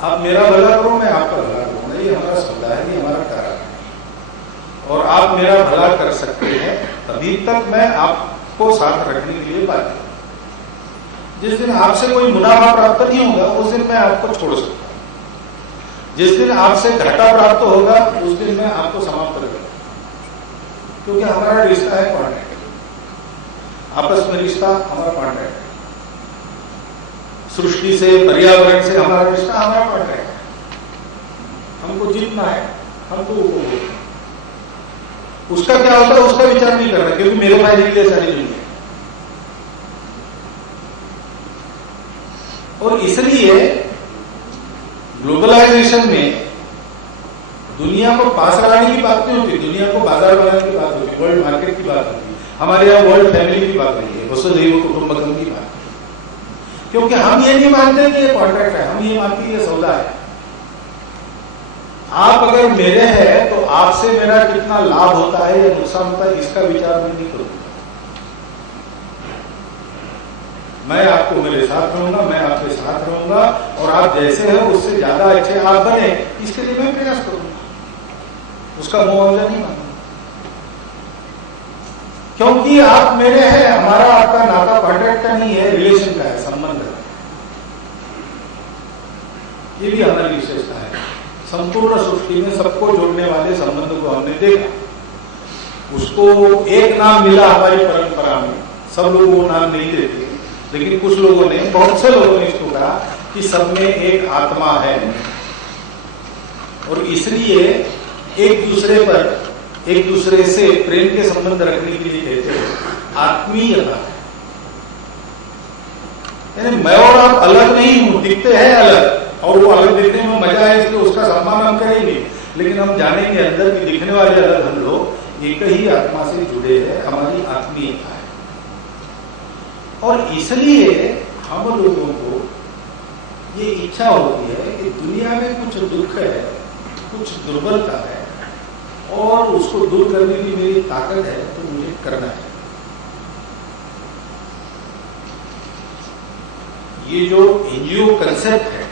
आप मेरा भला करो, मैं आपका भला करूंगा, ये हमारा सौदा है, ये हमारा करार है। और आप मेरा भला कर सकते हैं तभी तक मैं आपको साथ रखने के लिए बाध्य हूं। जिस दिन आपसे कोई मुनाफा प्राप्त नहीं होगा उस दिन मैं आपको छोड़ सकता हूं। जिस दिन आपसे घाटा प्राप्त होगा उस दिन मैं आपको समाप्त कर दूंगा, क्योंकि हमारा रिश्ता है कॉन्ट्रैक्ट, आपस में रिश्ता हमारा कॉन्ट्रैक्ट है। सृष्टि से, पर्यावरण से हमारा रिश्ता हमारा कॉन्ट्रैक्ट है। हमको जीतना है, हमको उपभोग है। उसका क्या होता है उसका विचार नहीं करना, क्योंकि मेरे फायदे के लिए सारी दुनिया। और इसलिए ग्लोबलाइजेशन में दुनिया को पास लाने की बात नहीं होती, दुनिया को बाजार बनाने की बात होती, वर्ल्ड मार्केट की बात होती है। हमारे यहाँ वर्ल्ड फैमिली की बात नहीं है, वसुधैव कुटुंबकम की बात, क्योंकि हम ये नहीं मानते कि ये कॉन्ट्रैक्ट है, हम ये मानते हैं ये सौदा है। आप अगर मेरे हैं तो आपसे मेरा कितना लाभ होता है या नुकसान होता है इसका विचार मैं नहीं करूंगा। मैं आपको मेरे साथ रहूंगा, मैं आपके साथ रहूंगा, और आप जैसे हैं उससे ज्यादा अच्छे आप बने इसके लिए मैं प्रयास करूंगा, उसका मुआवजा नहीं मांगूंगा। क्योंकि आप मेरे हैं, हमारा आपका नाता कॉन्ट्रैक्ट का नहीं है, रिलेशन का है, संबंध है। ये भी हमारी विशेषता है। संपूर्ण सृष्टि में सबको जोड़ने वाले संबंध को हमने देखा। उसको एक नाम मिला हमारी परंपरा में, सब लोग वो नाम नहीं देते, लेकिन कुछ लोगों ने, बहुत से लोगों ने इसको कहा कि सब में एक आत्मा है, और इसलिए एक दूसरे से प्रेम के संबंध रखने के लिए कहते हैं आत्मीयता। यानी मैं और आप अलग नहीं हूं, दिखते हैं अलग, और वो अलग दिखने में मजा है इसलिए उसका सम्मान हम करेंगे, लेकिन हम जानेंगे अंदर की दिखने वाले अलग हम लोग एक ही आत्मा से जुड़े हैं, हमारी आत्मीयता है। और इसलिए हम लोगों को ये इच्छा होती है कि दुनिया में कुछ दुख है, कुछ दुर्बलता है, और उसको दूर करने की मेरी ताकत है तो मुझे करना है। ये जो एनजीओ कंसेप्ट है,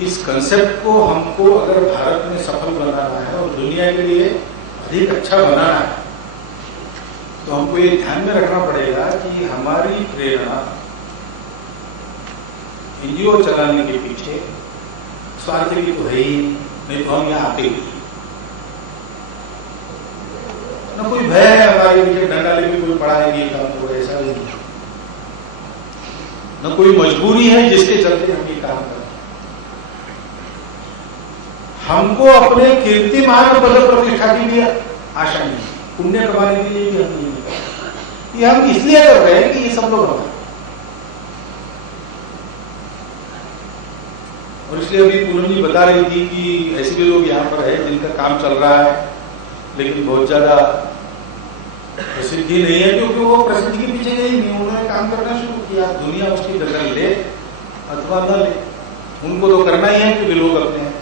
इस कंसेप्ट को हमको अगर भारत में सफल बनाना है और दुनिया के लिए अधिक अच्छा बनाना है, तो हमको ये ध्यान में रखना पड़ेगा कि हमारी प्रेरणा एनजीओ चलाने के पीछे स्वार्थ की तो है ही नहीं, तो हम यहाँ आते ही न कोई भय है हमारे पीछे, डंडा लेके कोई पढ़ाएगी काम को, ऐसा नहीं, न कोई मजबूरी है जिसके चलते हम ये काम करते। हमको अपने कीर्तिमान और पद प्रतिष्ठा की भी आशा नहीं, पुण्य कमाने के लिए भी हम नहीं कर रहे, ये हम इसलिए कर रहे हैं कि ये सब लोग हमारे। और इसलिए अभी पूनम जी बता रही थी कि ऐसे भी लोग यहाँ पर है जिनका काम चल रहा है, लेकिन बहुत ज्यादा प्रसिद्धि नहीं है, क्योंकि वो प्रसिद्धि के पीछे गई नहीं, उन्होंने काम करना शुरू किया, दुनिया उसकी दखल ले अथवा न ले, उनको तो करना ही है क्योंकि लोग अपने हैं।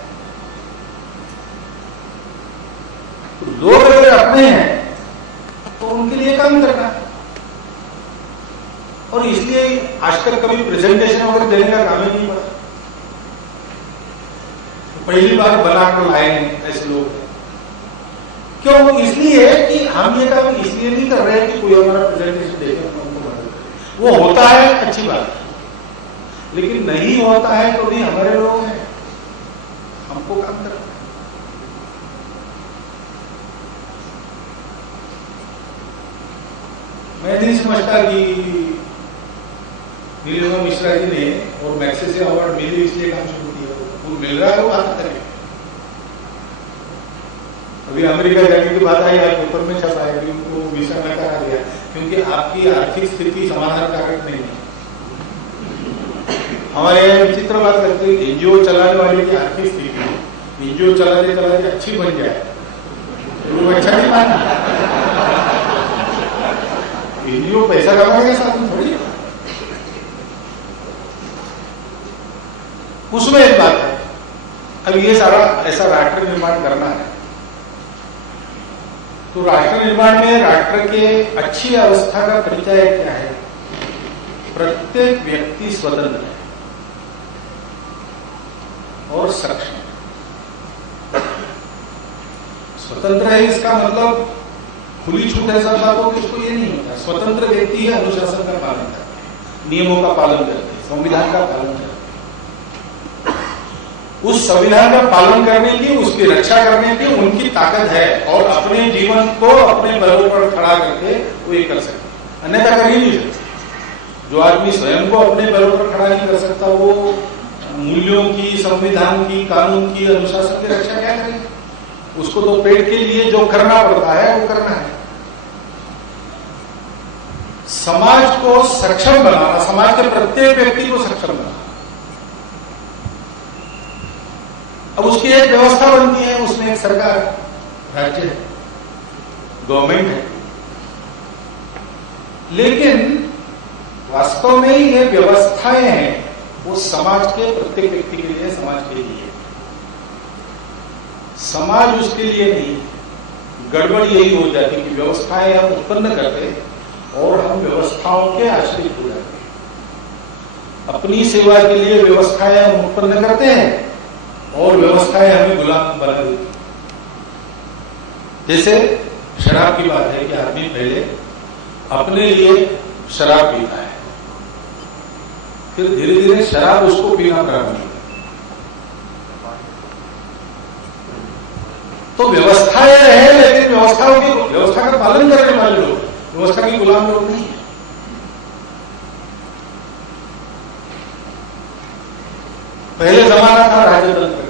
तो लोग अगर अपने हैं तो उनके लिए काम करना है, और इसलिए आज तक कभी प्रेजेंटेशन वगैरह देने का काम ही नहीं पड़ा। पहली बार बनाकर लाए ऐसे लोग, क्यों? इसलिए कि हम ये काम इसलिए नहीं कर रहे हैं कि कोई हमारा प्रेजेंटेशन देखे, हमको मदद करे। वो होता है अच्छी बात, लेकिन नहीं होता है तो भी हमारे लोग हैं, हमको काम करना है। मैं नहीं समझता कि नीलिमा मिश्रा जी ने और मैक्सेसे अवार्ड मिले इसलिए काम शुरू किया, वो मिल रहा है वो बात करें। अभी अमेरिका जाने के बाद आई, पेपर में छपा है कि उनको वीसा न करा दिया क्योंकि आपकी आर्थिक स्थिति समाधानकारक नहीं है। हमारे यहाँ विचित्र बात करते हैं, एनजीओ चलाने वाले की आर्थिक स्थिति एनजीओ चलाते चलाते अच्छी बन जाए तो अच्छा नहीं मानता। एनजीओ पैसा कमाएगा साथ में थोड़ी, उसमें एक बात है। अब ये सारा ऐसा राष्ट्र निर्माण करना है, तो राष्ट्र निर्माण में राष्ट्र के अच्छी अवस्था का परिचय क्या है? प्रत्येक व्यक्ति स्वतंत्र है, और सक्षम। स्वतंत्र है इसका मतलब खुली छूट है सब बातों की, इसको ये नहीं होता। स्वतंत्र व्यक्ति है, अनुशासन का पालन करते, नियमों का पालन करते, संविधान का पालन करते, उस संविधान का पालन करने की, उसकी रक्षा करने की उनकी ताकत है और अपने जीवन को अपने बलों पर खड़ा करके वो ये कर सकते, अन्यथा कर ही नहीं सकते। जो आदमी स्वयं को अपने बलों पर खड़ा नहीं कर सकता, वो मूल्यों की, संविधान की, कानून की, अनुशासन की रक्षा क्या करेगा? उसको तो पेट के लिए जो करना पड़ता है वो करना है। समाज को सक्षम बनाना, समाज के प्रत्येक व्यक्ति को सक्षम बनाना, अब उसकी एक व्यवस्था बनती है, उसमें एक सरकार, राज्य है, गवर्नमेंट है, लेकिन वास्तव में ये व्यवस्थाएं हैं वो समाज के प्रत्येक व्यक्ति के लिए, समाज के लिए, समाज उसके लिए नहीं। गड़बड़ यही हो जाती कि व्यवस्थाएं हम उत्पन्न करते और हम व्यवस्थाओं के आश्रित हो जाते। अपनी सेवा के लिए व्यवस्थाएं हम उत्पन्न करते हैं और व्यवस्थाएं हमें गुलाम बना देती। जैसे शराब की बात है कि आदमी पहले अपने लिए शराब पीता है, फिर धीरे धीरे शराब उसको पीना प्रारंभ होता है। तो व्यवस्थाएं रहे, लेकिन व्यवस्था का पालन करने वाले लोग, व्यवस्था के गुलाम लोग नहीं है। पहले जमाना था राजतंत्र,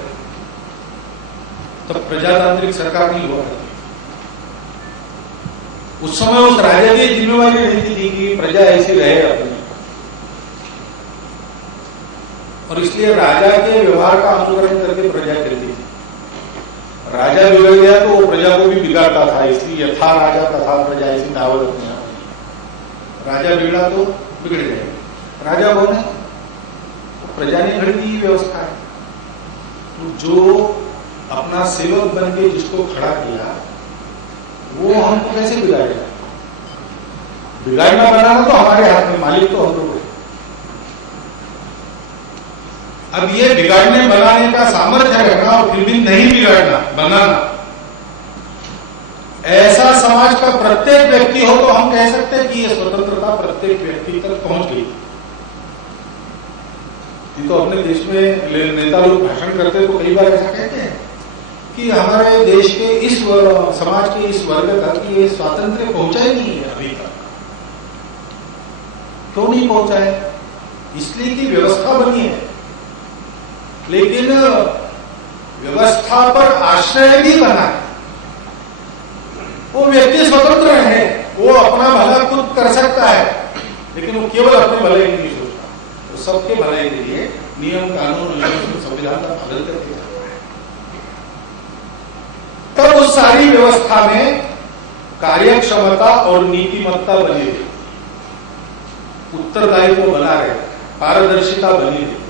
तब प्रजातांत्रिक सरकार नहीं हुआ करती। उस समय उस राजा की जिम्मेवारी रहती थी कि प्रजा ऐसी रहे अपनी, और इसलिए राजा के व्यवहार का अनुकरण करके प्रजा चलती थी। राजा बिगड़ गया तो वो प्रजा को भी बिगाड़ता था, इसलिए यथा राजा तथा प्रजा, ऐसी कहावत अपने यहाँ। राजा बिगड़ा तो बिगड़ गए, राजा कौन है? प्रजा ने खड़ी दी व्यवस्था है। तो जो अपना सेवक बन के जिसको खड़ा किया वो हमको कैसे बिगाड़ेगा? बिगाड़ना बनाना तो हमारे हाथ में, मालिक तो हम लोग हैं। अब ये बिगाड़ने बनाने का सामर्थ्य रखना और फिर भी नहीं बिगाड़ना, बनाना, ऐसा समाज का प्रत्येक व्यक्ति हो तो हम कह सकते हैं कि ये स्वतंत्रता प्रत्येक व्यक्ति तक पहुंच गई। तो अपने देश में नेता लोग भाषण करते हैं तो कई बार ऐसा कहते हैं कि हमारे देश के इस समाज के इस वर्ग तक ये स्वातंत्र्य पहुंचा ही नहीं है अभी तक। क्यों नहीं पहुंचा है? इसलिए कि व्यवस्था बनी है, लेकिन व्यवस्था पर आश्रय भी बना है। वो व्यक्ति स्वतंत्र है, वो अपना भला खुद कर सकता है, लेकिन वो केवल अपने भले के लिए सोचता, वो सबके भले के लिए नियम, कानून, संविधान का पालन करके जाता है। तब उस सारी व्यवस्था में कार्यक्षमता और नीतिमत्ता बनी रही, उत्तरदायित्व बना रहे, पारदर्शिता बनी रही।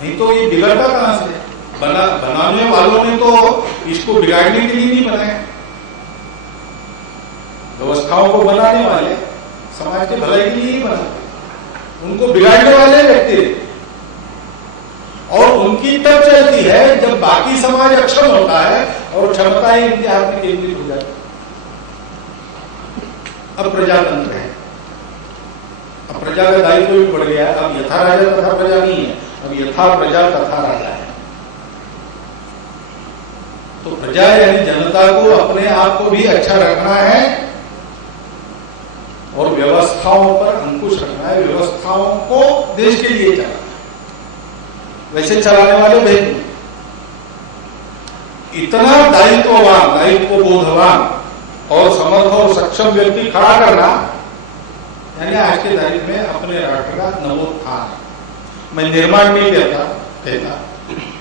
नहीं तो ये बिगड़ता कहां से? बनाने वालों ने तो इसको बिगाड़ने के लिए नहीं बनाया। व्यवस्थाओं को बनाने वाले समाज के भलाई के लिए ही बनाते, उनको बिगाड़ने वाले व्यक्ति, और उनकी तब चलती है जब बाकी समाज अक्षम होता है और क्षमताएं इनके हाथ में केंद्रित हो जाती। अब प्रजातंत्र है, अब प्रजा का दायित्व भी बढ़ गया है। अब यथा राजा तथा प्रजा नहीं है, अब यथा प्रजा तथा राजा है। तो प्रजा यानी जनता को अपने आप को भी अच्छा रखना है और व्यवस्थाओं पर अंकुश रखना है, व्यवस्थाओं को देश के लिए चलाना है। वैसे चलाने वाले भेद, इतना दायित्ववान, दायित्व बोधवान और समर्थ और सक्षम व्यक्ति खड़ा करना, यानी आज के तारीख में अपने राष्ट्र का नवोत्थान। मैं निर्माण नहीं कहता,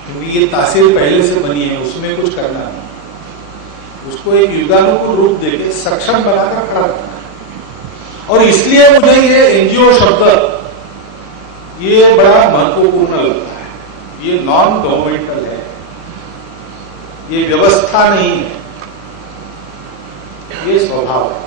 क्योंकि ये तासीर पहले से बनी है, उसमें कुछ करना नहीं, उसको एक युगानुकूल रूप देके सक्षम बनाकर खड़ा करना। और इसलिए मुझे ये एनजीओ शब्द ये बड़ा महत्वपूर्ण लगता है। ये नॉन गवर्नमेंटल है, ये व्यवस्था नहीं है, ये स्वभाव है।